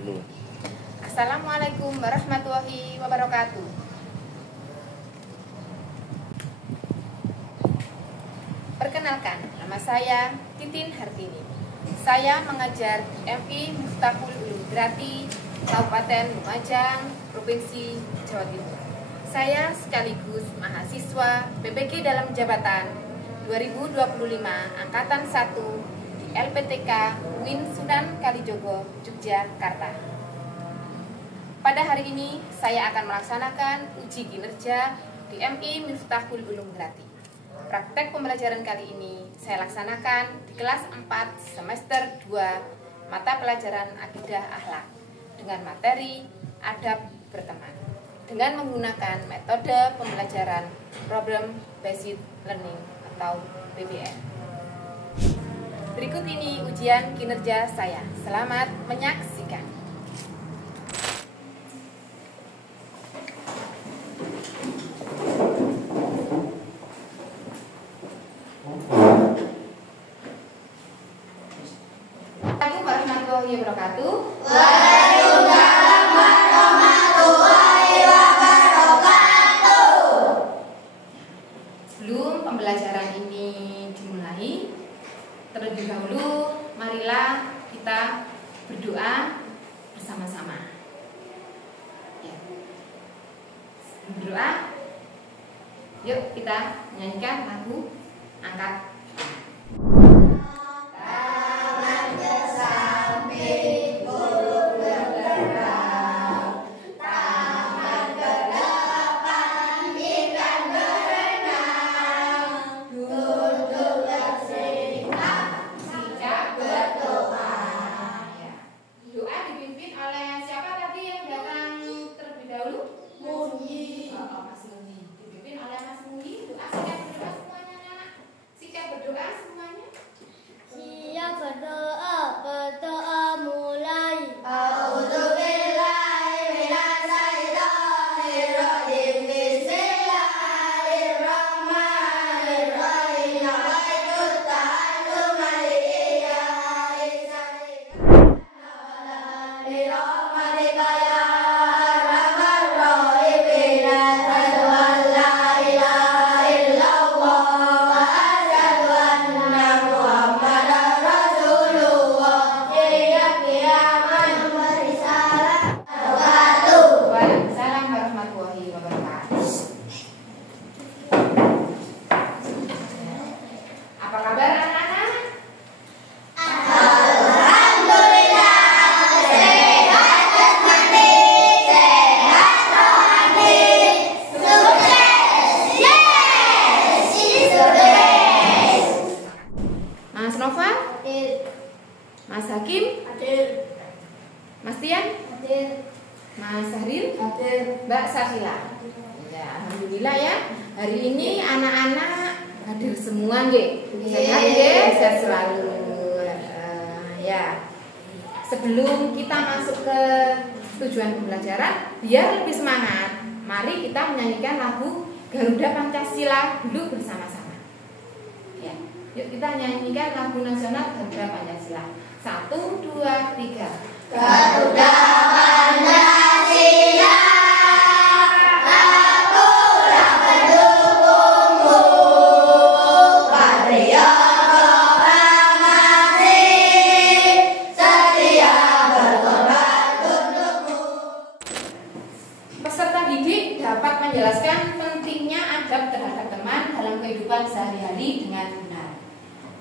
dulu. Assalamualaikum warahmatullahi wabarakatuh. Perkenalkan, nama saya Titin Hartini. Saya mengajar di MI Miftahul Ulum Grati, Kabupaten Lumajang, Provinsi Jawa Timur. Saya sekaligus mahasiswa PPG dalam jabatan 2025 Angkatan 1 di LPTK UIN Sunan Kalijogo, Yogyakarta. Pada hari ini saya akan melaksanakan uji kinerja di MI Miftahul Ulum Grati. Praktek pembelajaran kali ini saya laksanakan di kelas 4 semester 2 mata pelajaran Akidah Akhlak dengan materi Adab Berteman dengan menggunakan metode pembelajaran Problem Based Learning atau PBL. Berikut ini ujian kinerja saya. Selamat menyaksikan. Assalamualaikum warahmatullahi wabarakatuh. Waalaikumsalam warahmatullahi wabarakatuh. Sebelum pembelajaran ini dimulai, terlebih dahulu marilah kita berdoa bersama-sama. Ya. Berdoa. Yuk kita nyanyikan lagu Angkat. Berdoa mulai. A'udzubillahi minasyaitonir rajim. Bismillahirrahmanirrahim. Nawaitu ta'alluma lillahi li rahmatika ya arhamar rahimin. Asyhadu an la ilaha illallah wa asyhadu anna Muhammadar Rasulullah. Waalaikumsalam warahmatullahi wabarakatuh. Apa kabar anak-anak? Alhamdulillah, sehat jasmani, sehat rohani, sukses, yes, sukses. Mas Nova, Hadir, Mas Hakim, hadir, Mas Tian, hadir, Mas Sahril, hadir. Mbak Safila. Ya, alhamdulillah ya. Hari ini anak-anak hadir semua nggih. Sehat nggih, sehat selalu. Ya. Sebelum kita masuk ke tujuan pembelajaran, biar lebih semangat, mari kita menyanyikan lagu Garuda Pancasila dulu bersama-sama. Ya. Yuk kita nyanyikan lagu nasional Garuda Pancasila. 1, 2, 3. Garuda Pancasila, akulah pendukungmu, patriot proklamasi, setia berkorban untukmu. Peserta didik dapat menjelaskan pentingnya adab terhadap teman dalam kehidupan sehari-hari dengan benar.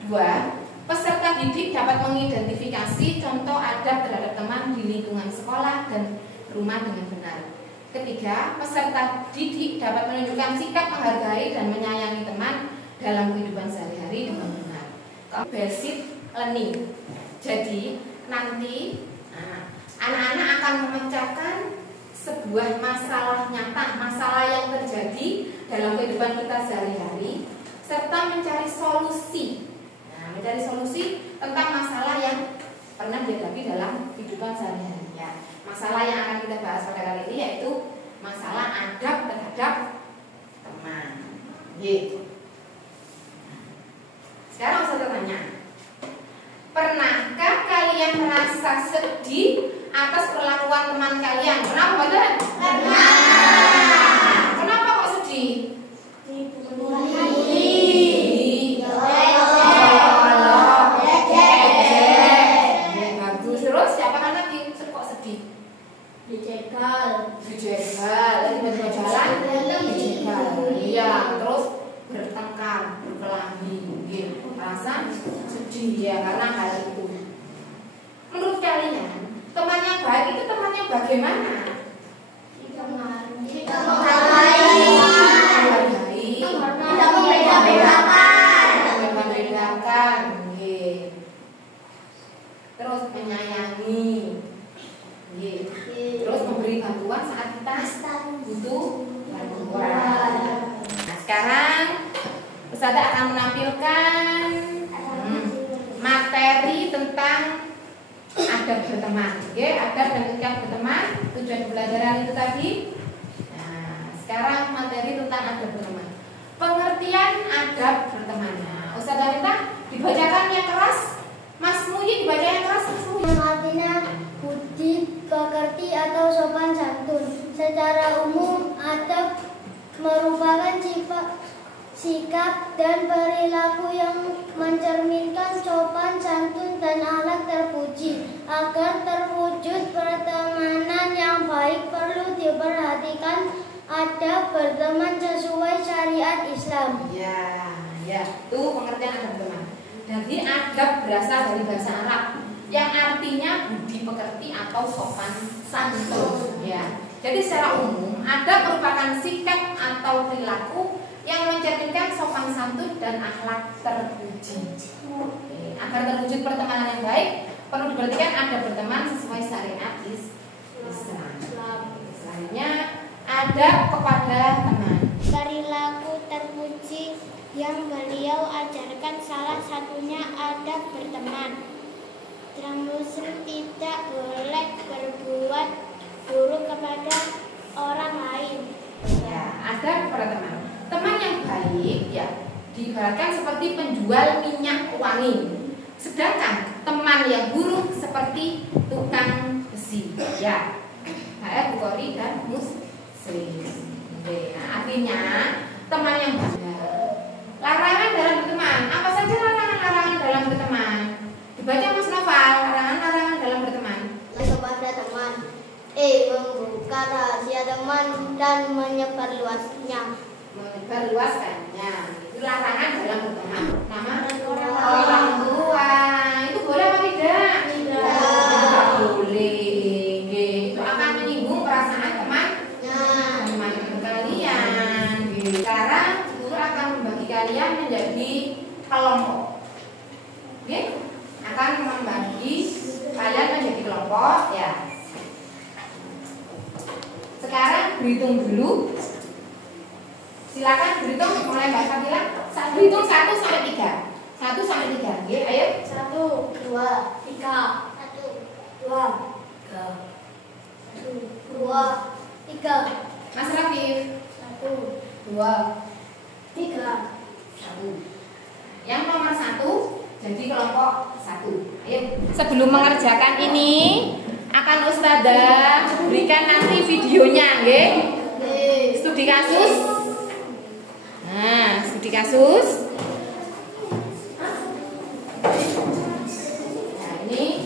2. Peserta didik dapat mengidentifikasi contoh adab terhadap teman di lingkungan sekolah dan rumah dengan benar. 3. Peserta didik dapat menunjukkan sikap menghargai dan menyayangi teman dalam kehidupan sehari-hari dengan benar. Basic learning. Jadi nanti anak-anak akan memecahkan sebuah masalah nyata, masalah yang terjadi dalam kehidupan kita sehari-hari, serta mencari solusi. Mencari solusi tentang masalah yang pernah dihadapi dalam kehidupan sehari-hari. Ya, masalah yang akan kita bahas pada kali ini yaitu masalah adab terhadap teman. Gitu. Sekarang saya tanya, pernahkah kalian merasa sedih atas diapakan lagi? Kok sedih? Dijegal. Tiba-tiba jalan, dijegal. Iya, terus bertengkar, berkelahi, gitu. Merasa sedih ya karena hal itu. Menurut kalian, teman yang baik itu teman yang bagaimana? Tidak membeda-bedakan, terus menyayangi, terus memberi bantuan saat kita butuh bantuan. Nah, sekarang Ustazah akan menampilkan materi tentang adab berteman. Adab dan etika berteman, tujuan pembelajaran itu tadi. Nah, sekarang materi tentang adab berteman. Pengertian adab berteman. Nah, Ustazah minta dibacakan yang keras. Mas Muyi dibaca yang keras. Yang artinya budi pekerti atau sopan santun. Secara umum, adab merupakan sikap dan perilaku yang mencerminkan sopan santun dan akhlak terpuji. Agar terwujud pertemanan yang baik, perlu diperhatikan adab berteman sesuai syariat Islam. Ya, itu pengertian adab berteman. Jadi adab berasal dari bahasa Arab yang artinya budi pekerti atau sopan santun. Ya. Jadi secara umum adab merupakan sikap atau perilaku yang mencerminkan sopan santun dan akhlak terpuji. Agar terwujud pertemanan yang baik, perlu diperhatikan adab berteman sesuai syariat Islam. Selanjutnya adab kepada teman. Perilaku terpuji yang beliau ajarkan salah satunya adab berteman. Orang muslim tidak boleh berbuat buruk kepada orang lain. Ya, adab kepada teman. Teman yang baik ya diibaratkan seperti penjual minyak wangi. Sedangkan teman yang buruk seperti tukang besi. Ya. Ayat Bukhari dan Muslim. Nah, artinya teman yang baik. Larangan dalam berteman. Apa saja larangan-larangan dalam berteman? Dibaca Mas Noval, larangan-larangan dalam berteman. Kepada teman, membuka rahasia teman dan menyebarluasnya. Menyebarluaskannya. Itu larangan dalam berteman. Nama orang tua. Itu boleh apa tidak? Tidak boleh. Itu akan menyinggung perasaan teman kalian. Sekarang guru akan membagi kalian menjadi kelompok. Oke? Akan membagi kalian menjadi kelompok ya. Sekarang berhitung dulu. Silakan berhitung mulai Mbak Fadila. Berhitung 1 sampai 3. 1 sampai 3. Oke, ayo. 1, 2, 3. 1, 2, 3. 1, 2, 3. Mas Rafif. 1, 2, 3. 1. Yang nomor 1 jadi kelompok 1. Ayo. Sebelum mengerjakan ini akan Ustazah berikan nanti videonya, nggih. Studi kasus. Nah, studi kasus. Nah, ini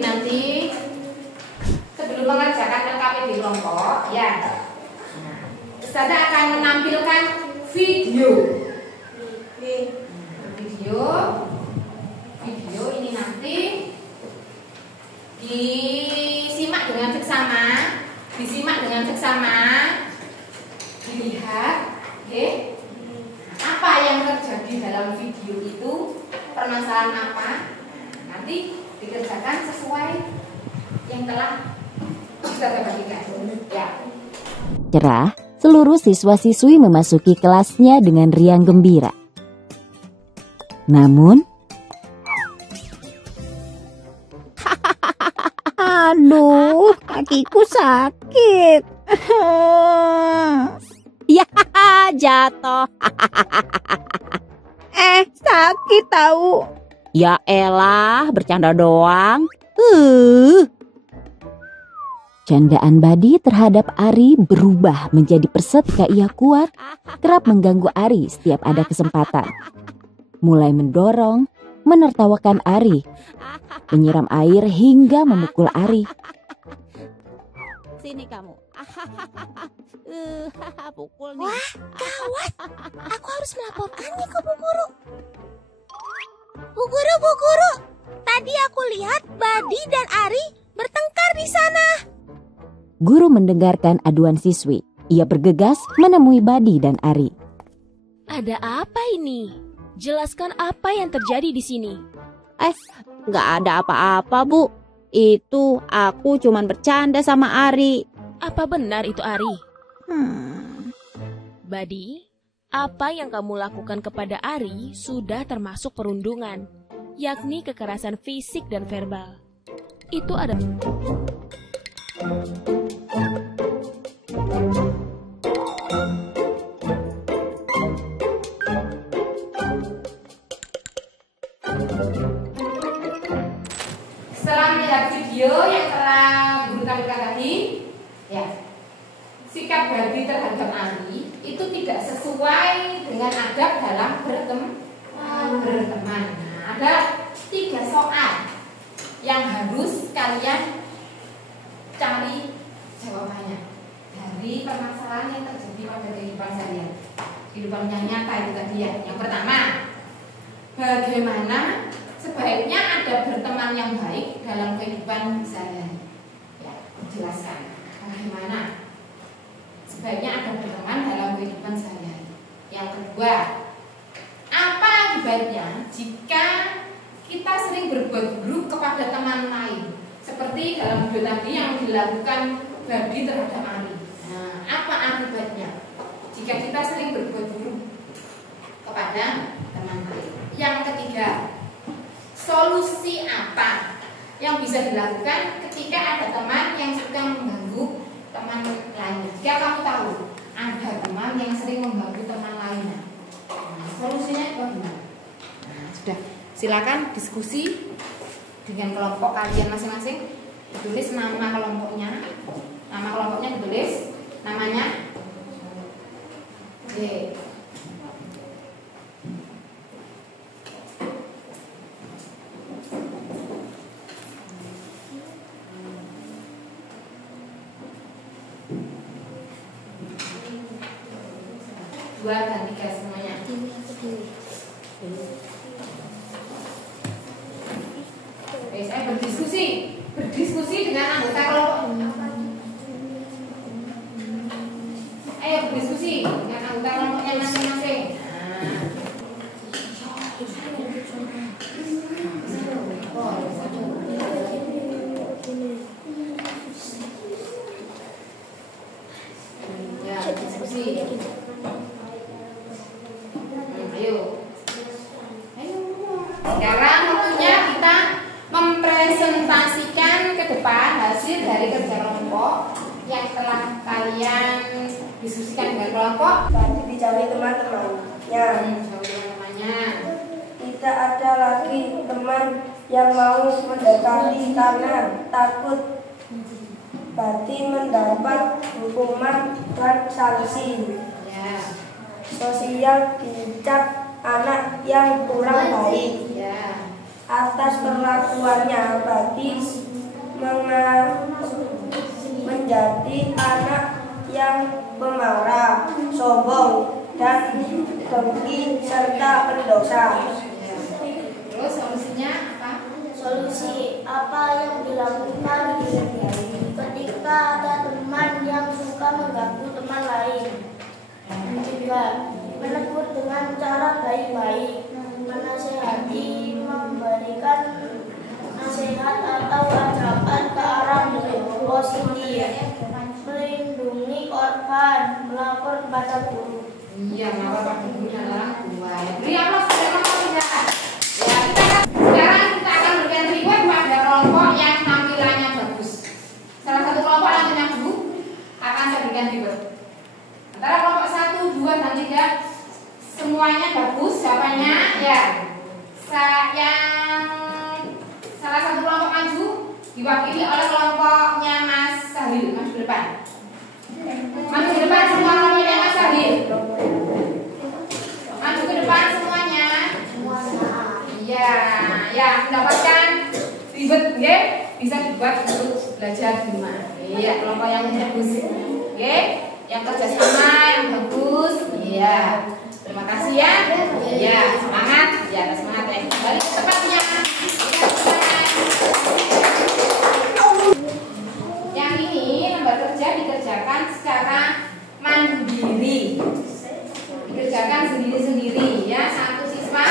nanti sebelum mengerjakan LKP di kelompok, ya. Nah, Ustazah akan menampilkan video. Video ini nanti disimak dengan seksama, dilihat, okay? Apa yang terjadi dalam video itu, permasalahan apa, nanti dikerjakan sesuai yang telah Ustazah bagikan. Ya. Cerah, seluruh siswa-siswi memasuki kelasnya dengan riang gembira. Namun, aduh, kakiku sakit. Ya, jatuh. Sakit tahu. Ya elah, bercanda doang. Candaan Badi terhadap Ari berubah menjadi persetka ia kuat, kerap mengganggu Ari setiap ada kesempatan. Mulai mendorong, menertawakan Ari, menyiram air hingga memukul Ari. Sini kamu. Pukul nih. Wah, gawat. Aku harus melaporkannya ke Bu Guru. Bu Guru. Tadi aku lihat Badi dan Ari bertengkar di sana. Guru mendengarkan aduan siswi. Ia bergegas menemui Badi dan Ari. Ada apa ini? Jelaskan apa yang terjadi di sini. Nggak ada apa-apa, Bu. Itu aku cuman bercanda sama Ari. Apa benar itu Ari? Badi, apa yang kamu lakukan kepada Ari sudah termasuk perundungan, yakni kekerasan fisik dan verbal. Itu ada... Setelah melihat video yang telah guru tampilkan tadi, ya, sikap Badi terhadap Ari itu tidak sesuai dengan adab dalam berteman. Nah, ada 3 soal yang harus kalian cari jawabannya dari permasalahan yang terjadi pada kehidupan seharian, kehidupan yang nyata itu tadi ya. Yang pertama, bagaimana sebaiknya ada berteman yang baik dalam kehidupan sehari-hari. Ya, jelaskan bagaimana sebaiknya ada berteman dalam kehidupan sehari-hari. Yang kedua, apa akibatnya jika kita sering berbuat buruk kepada teman lain, seperti dalam video tadi yang dilakukan Badi terhadap Ari. Nah, apa akibatnya jika kita sering berbuat buruk kepada teman lain? Yang ketiga, solusi apa yang bisa dilakukan ketika ada teman yang suka mengganggu teman lainnya? Jika kamu tahu ada teman yang sering mengganggu teman lainnya, solusinya bagaimana? Nah, sudah, silakan diskusi dengan kelompok kalian masing-masing. Ditulis nama kelompoknya ditulis namanya. Oke. Dua dan 3 semuanya. Saya berdiskusi dengan anggota kelompok. Ayo berdiskusi dengan anggota kelompoknya masing-masing. Ya, diskusi. Ayo. Sekarang waktunya kita mempresentasikan ke depan hasil dari kerja kelompok yang telah kalian diskusikan dengan kelompok. Tadi dijauhi teman-temannya. Tidak ada lagi teman yang mau mendekati karena takut Badi mendapat hukuman dan sanksi. Ya. Sosial dicap anak yang kurang baik. Ya. Atas perlakuannya Badi menjadi anak yang pemarah, sombong, dan dengki serta pendosa. Ya. Terus solusinya apa? Solusi apa yang dilakukan ketika ada teman yang suka mengganggu teman lain? Juga menegur dengan cara baik-baik, menasehati, memberikan nasihat atau ajakan ke arah positif, melindungi korban, melapor kepada guru. Iya, melapor kepada guru adalah dua. Beri aplaus kepada kelompok. Ya, sekarang kita akan berikan reward pada kelompok yang tampilannya bagus. Salah satu kelompok yang punya guru akan saya berikan reward. Antara kelompok 1, 2, dan 3 semuanya bagus jawabannya. Ya, yang salah satu kelompok maju diwakili oleh kelompoknya Mas Sahil. Maju ke depan semuanya Mas Arif. Maju ke depan semuanya. Iya, ya mendapatkan ribet, ya bisa dibuat untuk belajar di rumah. Iya, kelompok yang bagus, oke, yang kerjasama yang bagus. Iya, terima kasih ya. Iya, semangat, ya semangat ya. Balik ke tempatnya. Yang ini lembar kerja dikerjakan secara mandiri, dikerjakan sendiri-sendiri ya. Satu siswa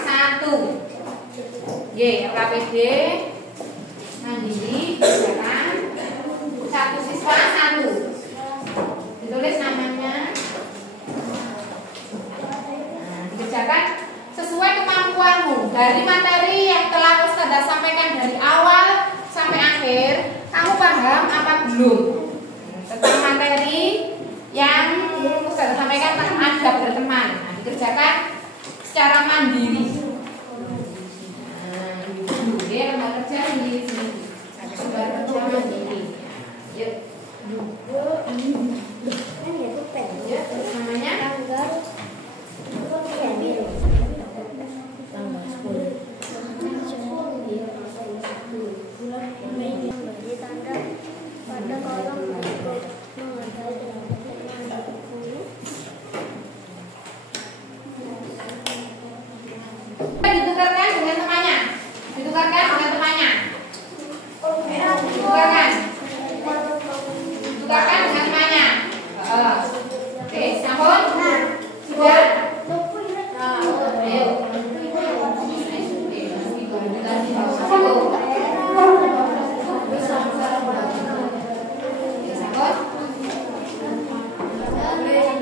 satu. LKPD mandiri dikerjakan satu siswa satu. Ditulis namanya. Nah, dikerjakan sesuai kemampuanmu dari materi yang telah Ustazah sampaikan dari awal sampai akhir. Kamu paham apa belum tentang materi yang Ustazah sampaikan tentang adab berteman? Nah, dikerjakan secara mandiri. Dia lembar kerja sendiri-sendiri. Lembar kerja mandiri. Yuk. Ya, namanya ditukarkan dengan temannya. Ditukarkan dengan temannya. Ditukarkan. Ditukarkan dengan temannya. Oke, sambut. Sudah. Ayo.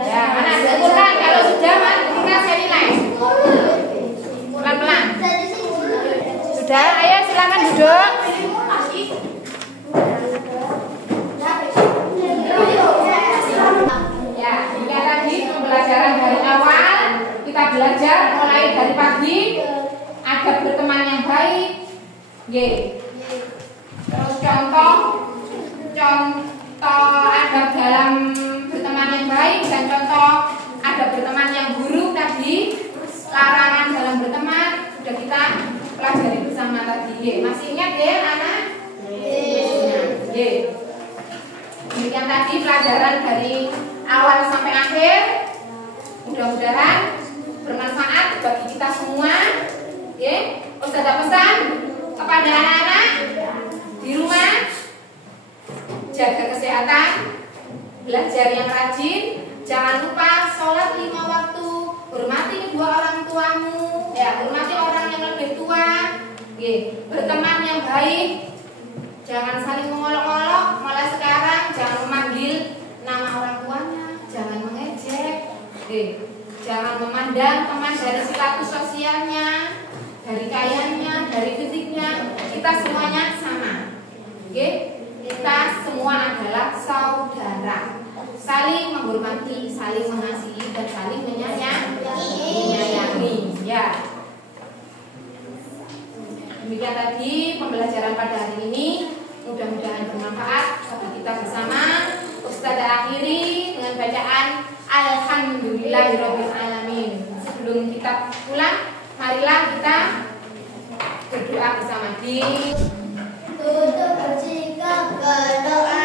Ya, mana diukurkan? Kalau sudah, mana diukurkan saya nilai. Pelan-pelan. Sudah, ayo silakan duduk. Ya, jika tadi pembelajaran dari awal kita belajar mulai dari pagi adab berteman yang baik. Terus contoh adab dalam berteman yang baik dan contoh adab berteman yang buruk tadi. Larangan dalam berteman sudah kita pelajari bersama tadi. Masih ingat ya anak? Demikian tadi pelajaran dari awal sampai akhir. Mudah-mudahan bermanfaat bagi kita semua. Ustazah pesan kepada anak-anak di rumah, jaga kesehatan, belajar yang rajin, jangan lupa sholat 5 waktu, hormati kedua orang tuamu, hormati orang yang lebih tua, berteman yang baik, jangan saling mengolok-olok. Mulai sekarang jangan memanggil nama orang tuanya, jangan mengejek, jangan memandang teman dari status sosialnya, dari kayanya, dari fisiknya. Kita semuanya sama. Kita semua adalah saudara. Saling menghormati, saling mengasihi, dan saling menyayangi. Ya. Demikian tadi pembelajaran pada hari ini. Mudah-mudahan bermanfaat bagi kita bersama. Ustazah akhiri dengan bacaan Alhamdulillahirabbil alamin. Sebelum kita pulang, marilah kita berdoa bersama. Tutup bersikap berdoa.